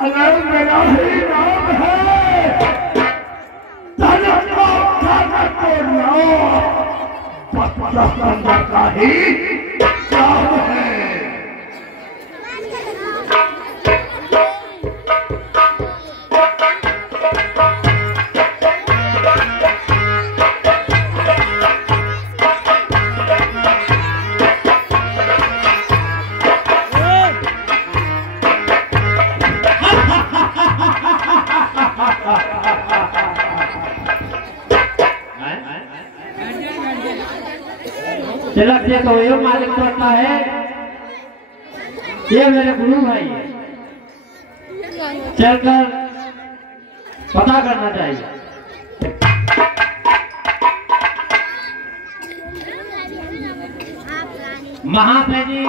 अगर मेरा ही नाम है धन को का ही काम है। तिलक से तो ये मालिक करता है, ये मेरे गुरु भाई है, चलकर पता करना चाहिए। महाशय जी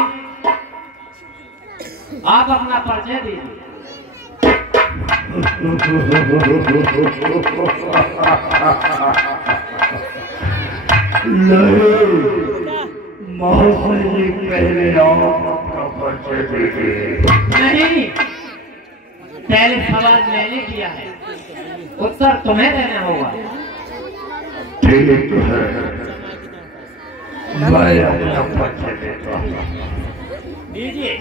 आप अपना परिचय दीजिए। महाशय जी पहले आप अपना परिचय दीजिए। नहीं, पहले सवाल मैंने किया है, उत्तर तुम्हें देना होगा। ठीक है, मैं अपना परिचय देता हूँ। दीजिए।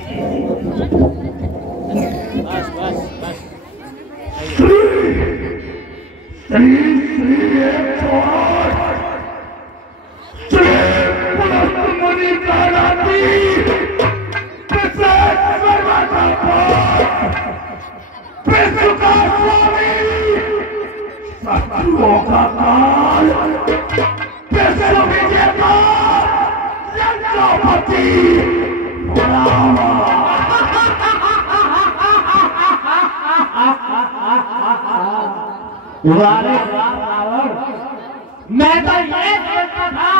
बस बस बस। श्री मुनि कालाती शत्रुओं का काल विश्व विजेता यज्ञपति मैं तो ये सोचता था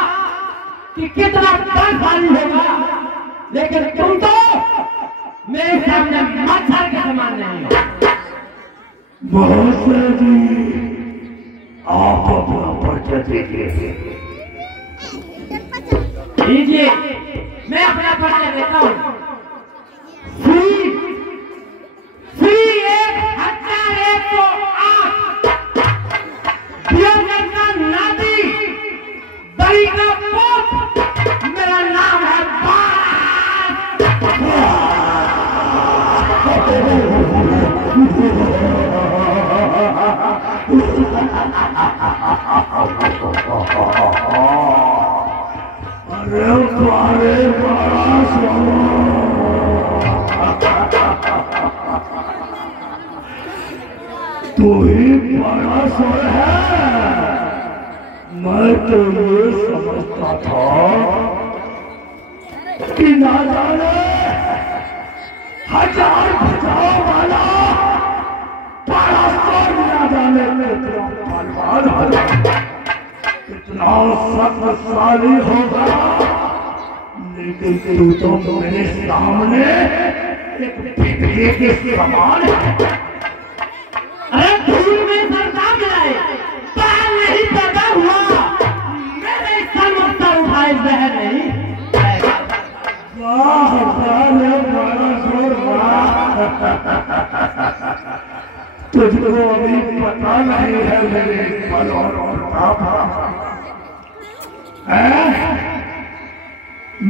कि कितना बलशाली होगा, लेकिन तुम तो मेरे सामने मच्छर के समान नहीं हो। महाशय जी आप अपना परिचय दीजिए। दीजिए, मैं अपना परिचय देता हूँ। श्री 1108 नादी दली का पोत, मेरा नाम है अरे तुम्हारे बड़ा तू ही बड़ा स्वर है। मैं तो ये समझता था कि ना जाने 1000 भुजाओं वाला बड़ा स्वर, ना जाने कितना बलवान होगा, कितना शक्तिशाली होगा, लेकिन तू तो मेरे सामने एक बिजली के समान है। अरे धूल में सरका मिलाए, पैर नहीं पैदा हुआ, मेरे सर मत्ता उठाए जहर नहीं। वाह बड़ा जोर, तुझको अभी पता नहीं है मेरे बल और प्रताप।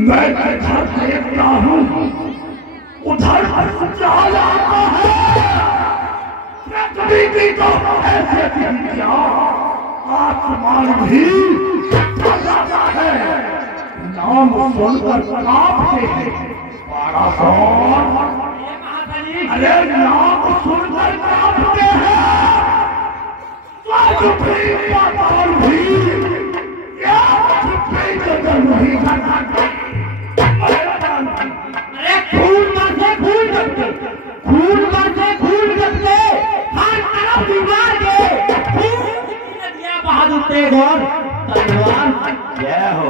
मैं इधर देखता हूँ, उधर जाल आता है। पृथ्वी तो ऐसे क्या आसमान भी जाता है, नाम सुनकर कांपते हैं। बड़ा सौर, अरे नाम सुनकर कांपते हैं। पाताल भी नहीं। अरे खून बरसे खून जमते, खून बरसे खून जमते, हर तरफ दीवार के बहादुर तेज और तलवार जय हो।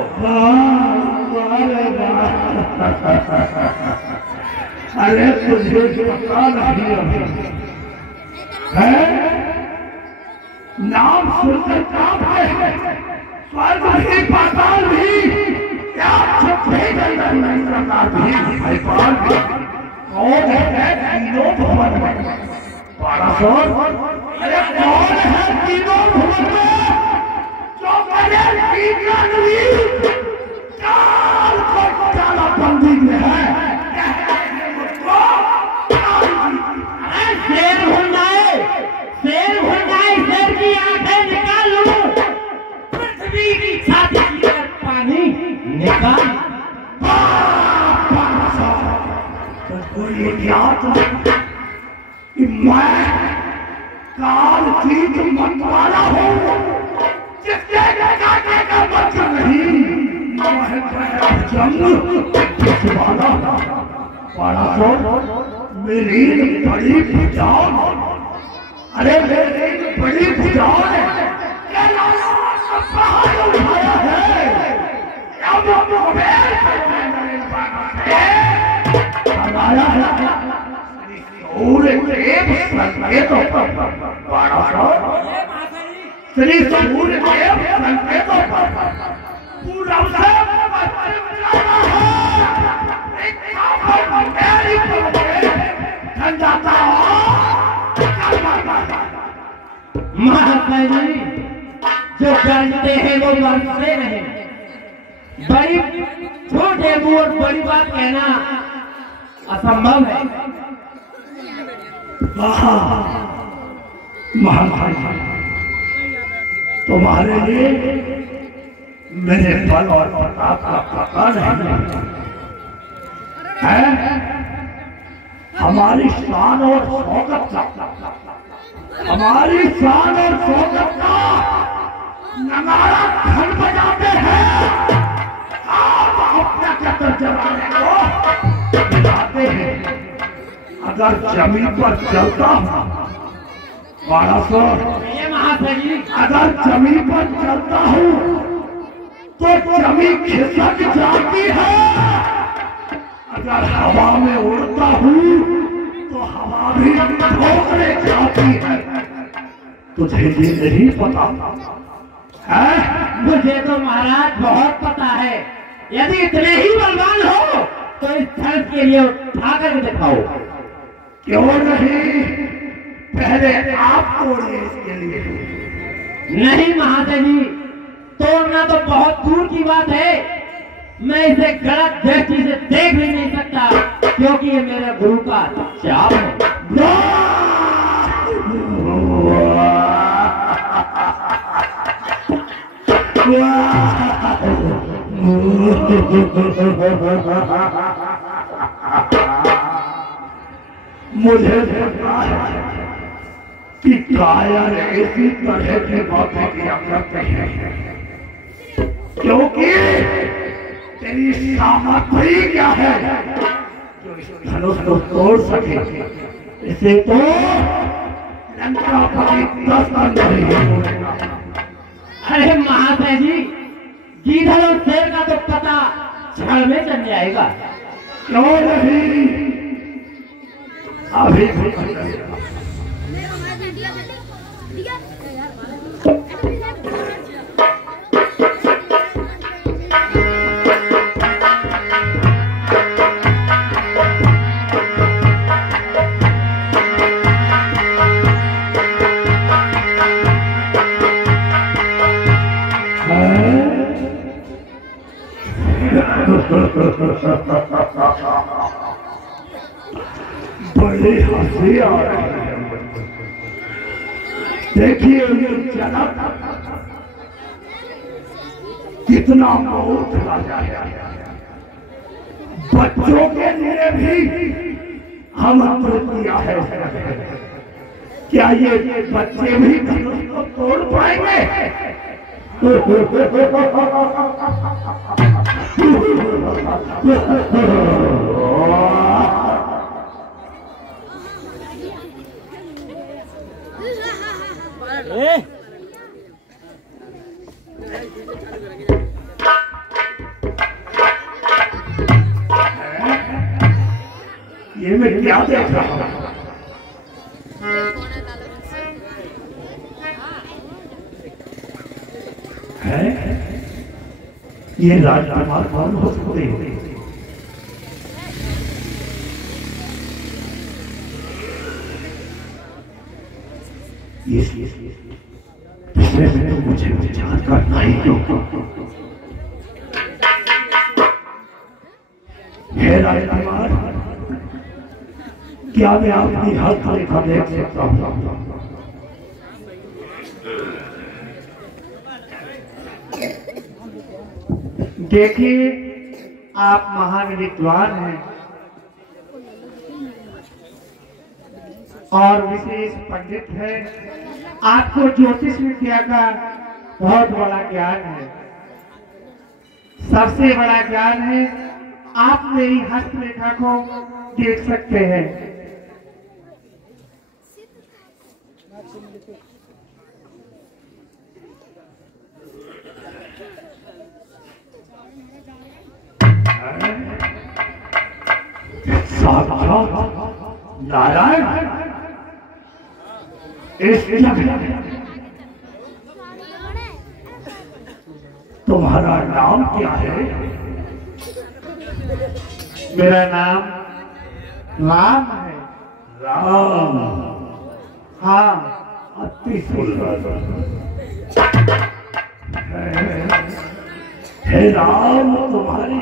अरे तुझे पता नहीं अभी है नाम सुनकर काम है स्वर्ग भी पाताल भी क्या छुपे नहीं सरकार भी भयपाल भी कौन है तीनों भवन में 1200 अरे कौन है तीनों भवन में जो करे चाल को चाला बंदी में है शेर हो जाए शेर की आंखें निकाल लो पृथ्वी की छाती की पानी निकाल कोई ज्ञात कि मैं काल जीत मतवाला हूँ जिसके काटे का मतलब नहीं वाला बड़ा मेरी बड़ी भुजान अरे मेरी बड़ी भुजान उठाया है लगाया है पूरे देव संकेतों पर बड़ा श्री सूर्य देव संकेतों पर पूरा महाशय जी जो जानते हैं वो मरते नहीं बड़ी छोटे मुंह और बड़ी बात कहना असंभव है महाभाई तुम्हारे लिए मेरे बल और प्रताप का पता नहीं है हमारी शान और शौकत हमारी शान और शौकत का नगाड़ा धन बजाते हैं आप अपना कतर जमाने को दिलाते हैं अगर जमीन पर चलता हूँ 1200 अगर जमीन पर चलता हूँ तो जमीन खिसक जाती है अगर हवा में उड़ता हूँ तो हवा भी ठोकरे जाती है तुझे ये नहीं पता है मुझे तो महाराज बहुत पता है यदि इतने ही बलवान हो तो इस धर्म के लिए उठा कर दिखाओ क्यों नहीं पहले आप तोड़िए इसके लिए नहीं महाशय जी तोड़ना तो बहुत दूर की बात है मैं इसे गलत दृष्टि से देख भी नहीं सकता क्योंकि ये मेरे गुरु का शाप है मुझे पता है कि कायर ऐसी तरह की बातें किया करते हैं क्योंकि तेरी सामर्थ्य क्या है जो इस धनुष को तोड़ सके इसे तो लंकापति 10 अंदर ही तोड़ेगा अरे महाशय जी गीधर और शेर का तो पता क्षण में चल जाएगा क्यों नहीं अभी बड़ी हंसी आ रही है देखिए ये जनक कितना बहुत राजा है बच्चों के लिए भी हम किया है क्या ये बच्चे भी धनुष को तोड़ पाएंगे ये मैं क्या देख रहा हूँ? है ये राजकुमार कौन हो सकते हैं? इसमें मुझे विचार करना ही क्यों? हे राजकुमार, क्या मैं आपकी हस्तरेखा देख सकता हूँ? देखिए, आप महान विद्वान हैं और विशेष पंडित हैं। आपको ज्योतिष विद्या का बहुत बड़ा ज्ञान है। सबसे बड़ा ज्ञान है, आप मेरी हस्तरेखा को देख सकते हैं। साक्षात नारायण, इस तुम्हारा नाम क्या है? मेरा नाम राम है। राम? हाँ, अति सुंदर। हे राम, तुम्हारी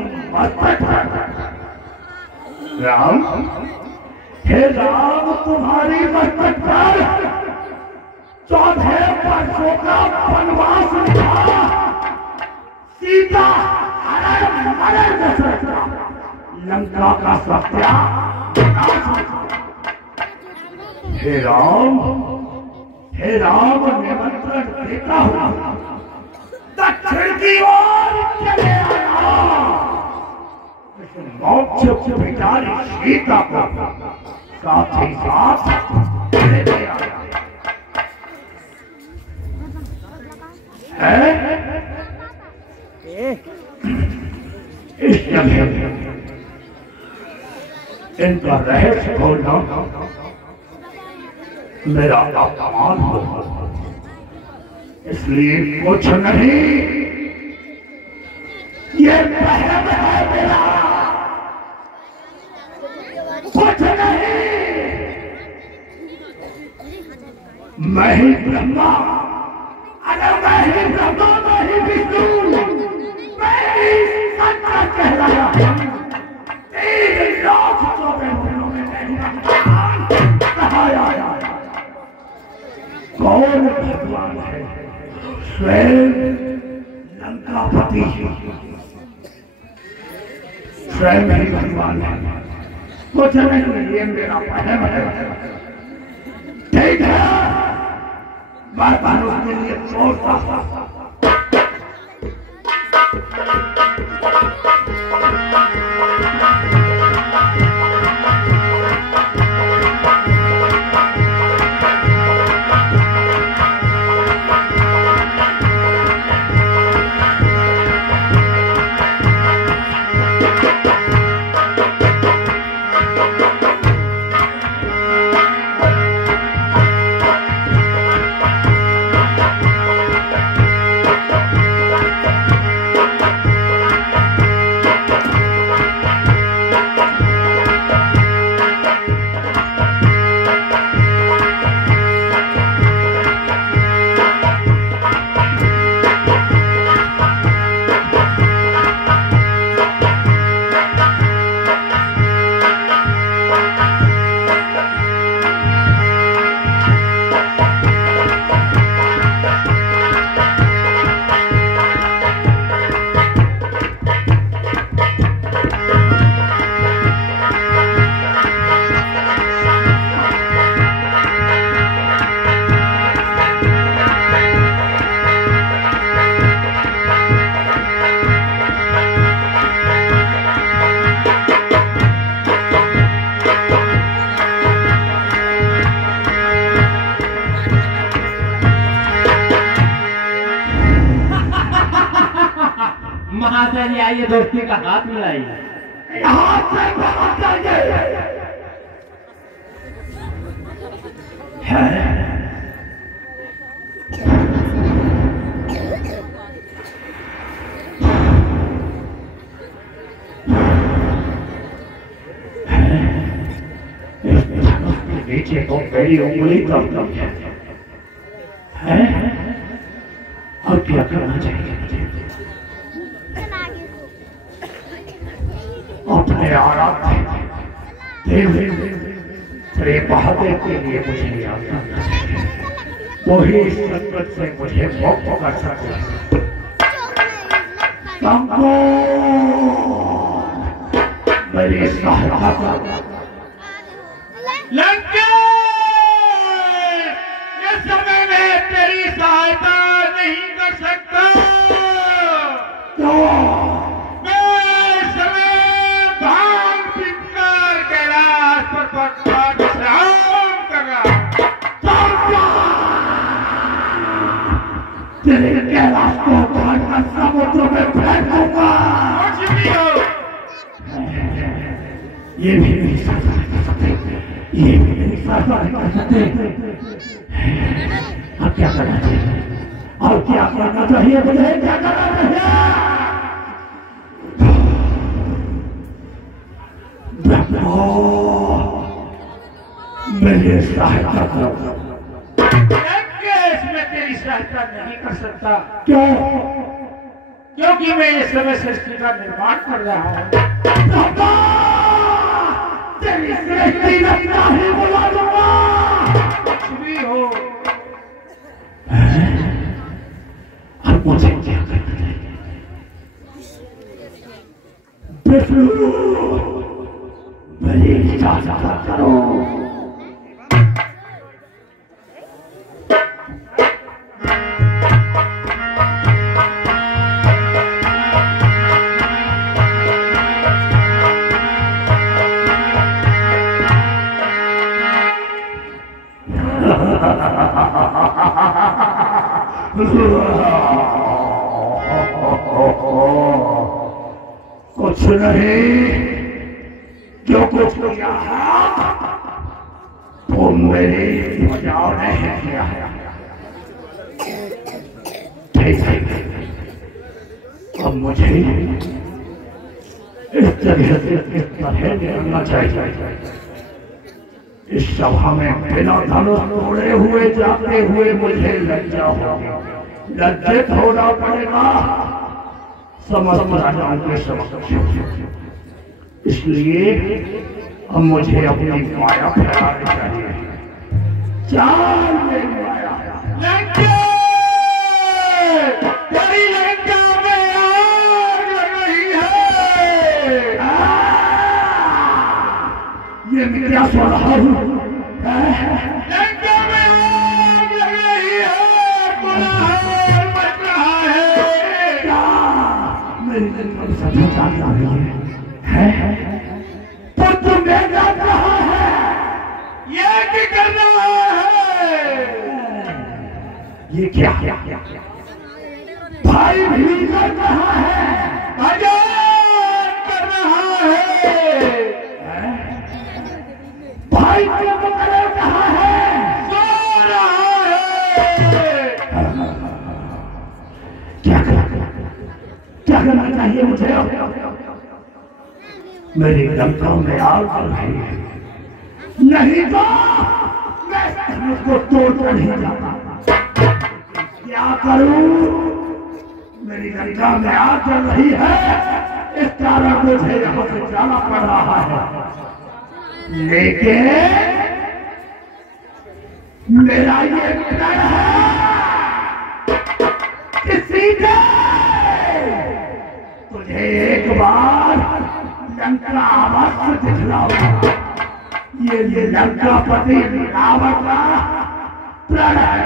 राम, हे राम, तुम्हारी मस्तक पर 14 वर्षों का वनवास था। सीता लंका का सत्यानाश। हे राम, हे राम, निमंत्रण देता हूँ, दक्षिण की ओर चले आना। मोक्ष विचारी सीता को साथ ही साथ ले आया है। इस जगह इनका रहस्य खोलना मेरा अपमान हो, इसलिए कुछ नहीं, ये वहम है मेरा, कुछ नहीं। मैं ही ब्रह्मा, अरे मैं ही ब्रह्मा, मैं ही विष्णु, मैं ही सत्ता कह रहा हूं। 3 लाख 24 दिनों में कहा आया। कौन भगवान है? स्वयं लंकापति, स्वयं ही भगवान है। कुछ नहीं, ये मेरा वहम है। ठीक है, बार-बार उसके लिए सोचता। महाशय जी आइए, दोस्ती का हाथ मिलाइए। हाथ से बाहर जाइए। नीचे तो मेरी उंगली तक है। और क्या करना चाहिए मुझे? अपने आराध्य देव श्री महादेव के लिए मुझे याद करना चाहिए। वही संकट से मुझे मुक्त कर सकते हैं। मेरी सहायता कर। लंकेश, इस समय में तेरी सहायता नहीं कर सकता। मैं इस समय भांग पीकर कैलाश पर विश्राम कर रहा हूं। तेरे कैलाश को उठाकर समुद्र में फेंक दूंगा। कुछ भी हो, ये भी नहीं कर सकते, ये भी नहीं कर सकते। अब क्या करना चाहिए? और क्या करना चाहिए मुझे? क्या करना चाहिए? मेरी सहायता करो। लंकेश, मैं तेरी सहायता नहीं कर सकता। क्यों? क्योंकि मैं इस समय सृष्टि का निर्माण कर रहा हूँ। तेरी सृष्टि रचना ही बुला दूंगा। कुछ भी हो, अब मुझे क्या करना चाहिए? विष्णु, मेरी इजाजत करो। कुछ नहीं, जो कुछ किया है तो मेरी वजह नहीं किया है। ठीक है, अब मुझे इस तरह से निकलना चाहिए। इस सभा में बिना धनुष तोड़े हुए जाते हुए मुझे लज्जा होगी। लज्जित होना पड़ेगा समस्त राजाओं के समक्ष। इसलिए अब मुझे अपनी माया फैलानी चाहिए। चाल में माया। लंकेश, तेरी लंका में आग लग रही है। ये मैं क्या सुन रहा हूँ? लंका में आग लग रही है, कोलाहल मच रहा है। क्या मेरी लंका सच जान रही है? तो तुम्हें जान रहा है? ये क्या कर रहा है? ये क्या? भाई भी कर रहा है। भजन कर रहा है। भाई को कर रहा है। सो रहा है। क्या करना चाहिए मुझे? मेरी लंका में आग लग रही है, नहीं तो मैं उसको तोड़कर ही जाता। क्या करूं? मेरी लंका में आग चल रही है, इस कारण मुझे यहाँ से जाना पड़ रहा है। लेकिन मेरा ये प्रण है कि सीधे तुझे एक बार लंका अवश्य दिखलाऊंगा। ये लंकापति रावण का प्रण है।